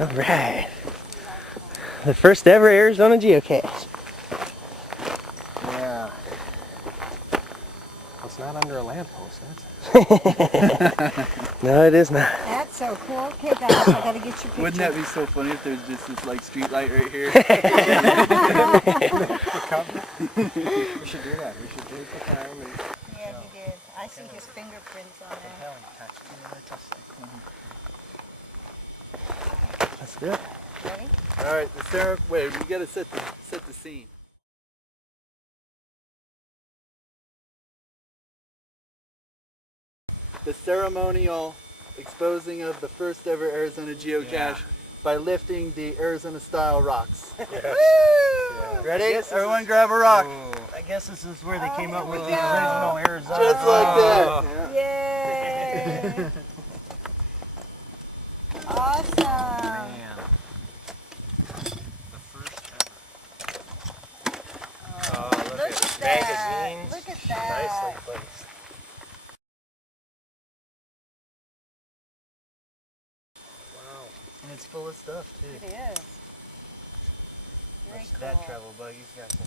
Alright. The first ever Arizona geocache. Yeah. It's not under a lamppost, that's it. No, it is not. That's so cool. Okay, guys, I gotta get your picture. Wouldn't that be so funny if there's just this like street light right here? We should do that. We should take the time and... Yeah, he did. I see his fingerprints on there. Let's do it. Ready? All right, wait, we gotta set the scene. The ceremonial exposing of the first ever Arizona geocache by lifting the Arizona style rocks. Woo! Yeah. Ready? Everyone grab a rock. Ooh. I guess this is where they came up with Here the we go. original Arizona. Just like that. Yay! Awesome. Man. The first ever. Oh, look at that. magazines. Look at that. Nicely placed. Wow. And it's full of stuff too. It is. Very cool. That travel bug, he's got some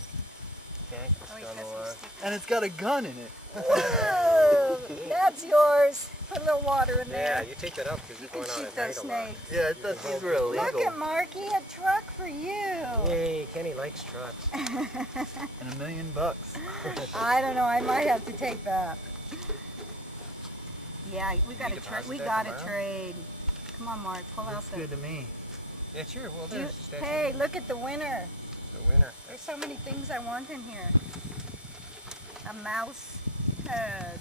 cactus Oh, he's on got the some line. stickers. And it's got a gun in it. Whoa! That's yours. Put a little water in Yeah, there. you take that up because You you're can going on shoot at those night a lot. snakes. Yeah, I thought these were Look illegal. at Marky, a truck for you. Yay, Kenny likes trucks. And $1 million. I don't know. I might have to take that. Yeah, we got You to deposit we that got to tomorrow? trade. Come on, Mark, pull out Looks the. good to me. Yeah, sure. Well, You- there's the statue. hey, look at the winner. The winner. There's so many things I want in here. A mouse head.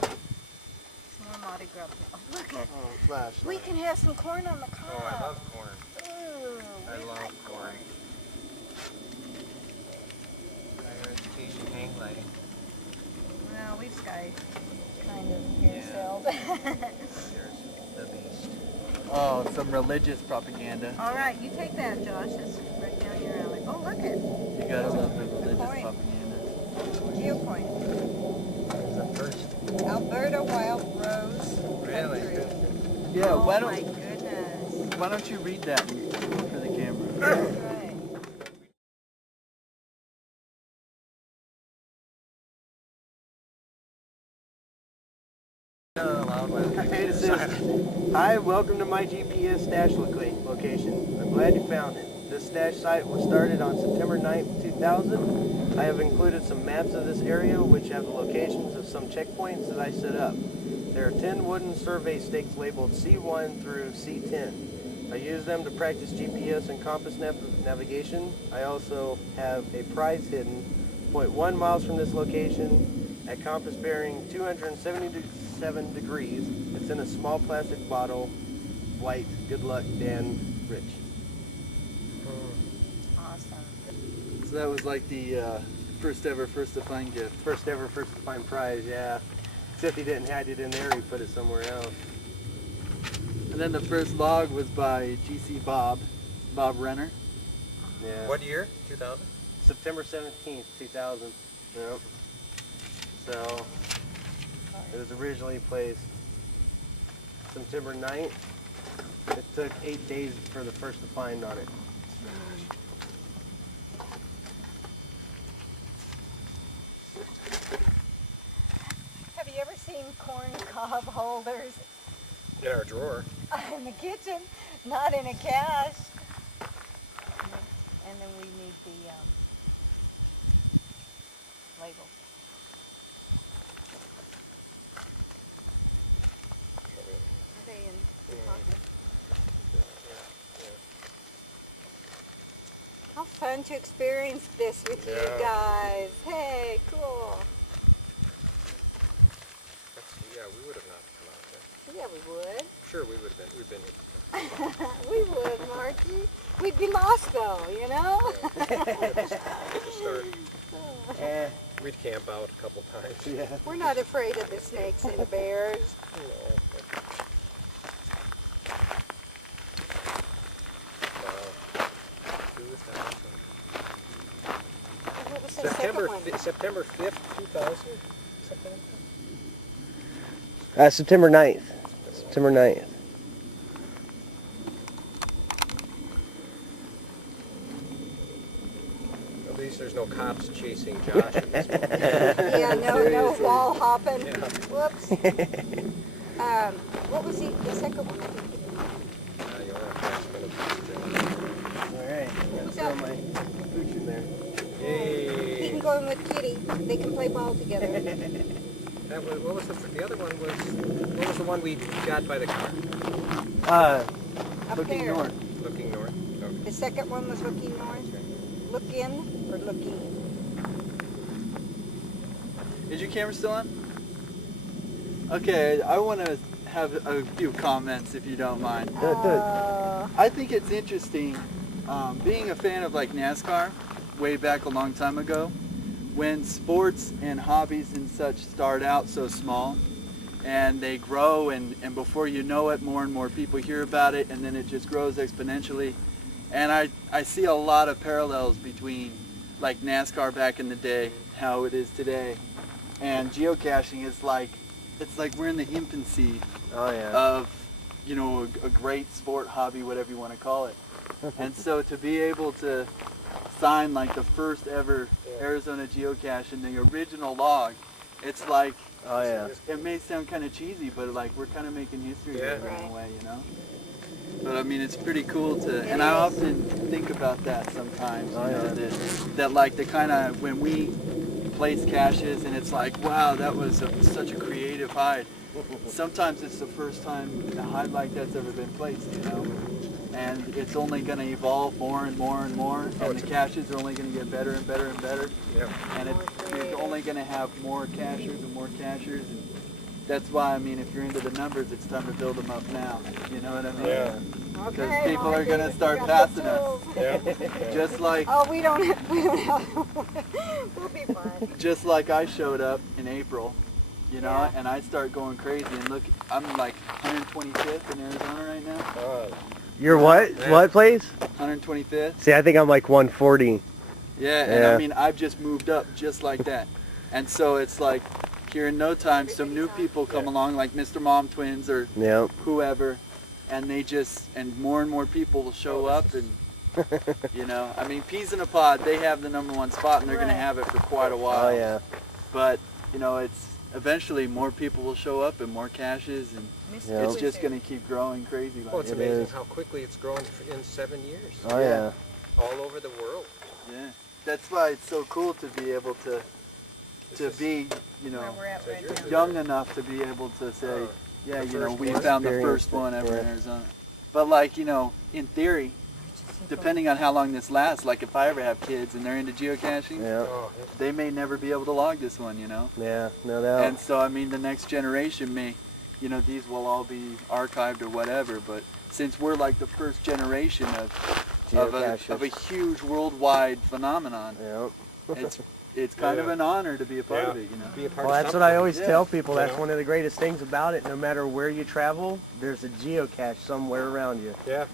Some more Mardi Gras. Oh, look at. Oh, flashlight. We can have some corn on the cob. Oh, I love corn. Ooh, I we love like corn. Higher education hang gliding. Well, we've got kind of Yeah. yourself. There's the beast. Oh, some religious propaganda. All right, you take that, Josh. It's right down your alley. Oh, look at You gotta love the religious coin. propaganda. geocoin. There's the first. Alberta Wild Rose. Really? Country. Yeah, Oh why my don't goodness. you read that for the camera? That's right. It says, "Hi, welcome to my GPS stash location. I'm glad you found it. This stash site was started on September 9th, 2000. I have included some maps of this area which have the locations of some checkpoints that I set up. There are 10 wooden survey stakes labeled C1 through C10. I use them to practice GPS and compass navigation. I also have a prize hidden 0.1 miles from this location at compass bearing 277 degrees. It's in a small plastic bottle, white. Good luck, Dan Rich." Awesome. So that was like the first ever, first to find gift. First ever, first to find prize, yeah. Except he didn't hide it in there, he put it somewhere else. And then the first log was by GC Bob Renner. Yeah. What year? 2000? September 17th, 2000. Yep. So, it was originally placed September 9th. It took 8 days for the first to find on it. Have you ever seen corn cob holders In our drawer. in the kitchen? Not in a cache. And then we need the label. Are they in the pocket? How fun to experience this with you Yeah. guys. Hey, cool. Yeah, we would have not come out there. Yeah, we would. Sure, we would have been. We've been here before. We would, Marky. We'd be lost though, you know? At the start. Eh, We'd camp out a couple times. yeah. We're not afraid of the snakes and the bears. No. Who was that? What was the second one? September 5th, 2000? Something like September 9th. September 9th. no cops chasing Josh in this moment. Yeah, no wall hopping. Yeah. Whoops. What was the second one? You'll have to ask me. Alright, I'm gonna throw my pooch in there. He can Yay! go in with Kitty. They can play ball together. That was, what was the other one was, what was the one we got by the car? Up Looking there. north. Looking north? Okay. The second one was looking north. Look in or looking? Is your camera still on? Okay, I want to have a few comments if you don't mind. I think it's interesting, being a fan of like NASCAR way back a long time ago, when sports and hobbies and such start out so small and they grow and before you know it more and more people hear about it and then it just grows exponentially. And I see a lot of parallels between like NASCAR back in the day, how it is today, and geocaching is like, it's like we're in the infancy of, you know, a great sport, hobby, whatever you want to call it. And so to be able to sign like the first ever Arizona geocache in the original log, it's like, it may sound kind of cheesy, but like we're kind of making history there in a way, you know? But I mean, it's pretty cool to, and I often think about that sometimes, you know, that like the kind of, when we place caches and it's like, wow, that was such a creative hide. Sometimes it's the first time a hide like that's ever been placed, you know? And it's only going to evolve more and more and more, and the caches are only going to get better and better and better. And it's only going to have more cachers and more cachers. And that's why, I mean, if you're into the numbers, it's time to build them up now. You know what I mean? Because people are going to start passing us. Just like... Oh, we don't have... We'll be fine. Just like I showed up in April, you know, and I start going crazy. And look, I'm like 125th in Arizona right now. You're what? What place? 125th. See, I think I'm like 140. Yeah, and I mean, I've just moved up just like that. And so it's like, here in no time, some new people come along, like Mr. Mom Twins or whoever, and they just, and more people will show up and, you know, I mean, Peas in a Pod, they have the #1 spot and they're going to have it for quite a while. But, you know, it's, eventually more people will show up and more caches, and it's just going to keep growing crazy. Well, it's amazing how quickly it's grown in 7 years. All over the world. Yeah, that's why it's so cool to be able to be, you know, young enough to be able to say, yeah, you know, we found the first one ever in Arizona. But like, you know, in theory, depending on how long this lasts, like if I ever have kids and they're into geocaching, they may never be able to log this one, you know? Yeah, no doubt. And so, I mean, the next generation may, you know, these will all be archived or whatever, but since we're like the first generation of a huge worldwide phenomenon, it's kind of an honor to be a part of it, you know? Be a part Well, of that's what I always tell people. That's one of the greatest things about it. No matter where you travel, there's a geocache somewhere around you. Yeah.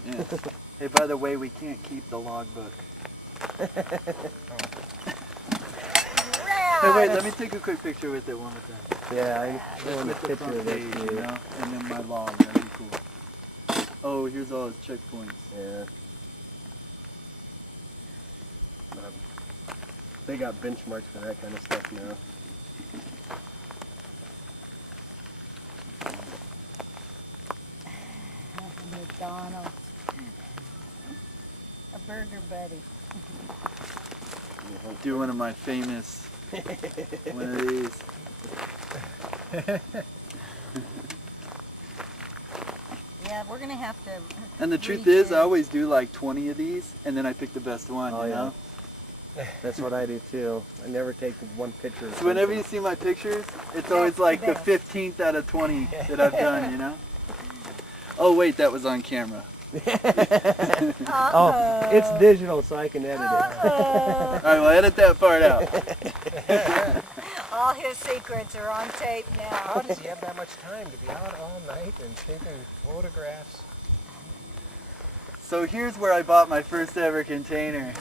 Hey, by the way, we can't keep the logbook. Hey, wait, let me take a quick picture with it one more time. Yeah, I want a with the picture front of page, it, you know, and then my log, that'd be cool. Oh, here's all his checkpoints. Yeah. They got benchmarks for that kind of stuff now. McDonald's. A burger buddy. Do one of my famous, one of these. Yeah, we're going to have to... And the truth is, I always do like 20 of these, and then I pick the best one, you know? That's what I do too. I never take one picture. So whenever you see my pictures, it's always like the 15th out of 20 that I've done, you know? Oh wait, that was on camera. Oh, it's digital, so I can edit it. Alright, well edit that part out. All his secrets are on tape now. How does he have that much time to be out all night and taking photographs? So here's where I bought my first ever container.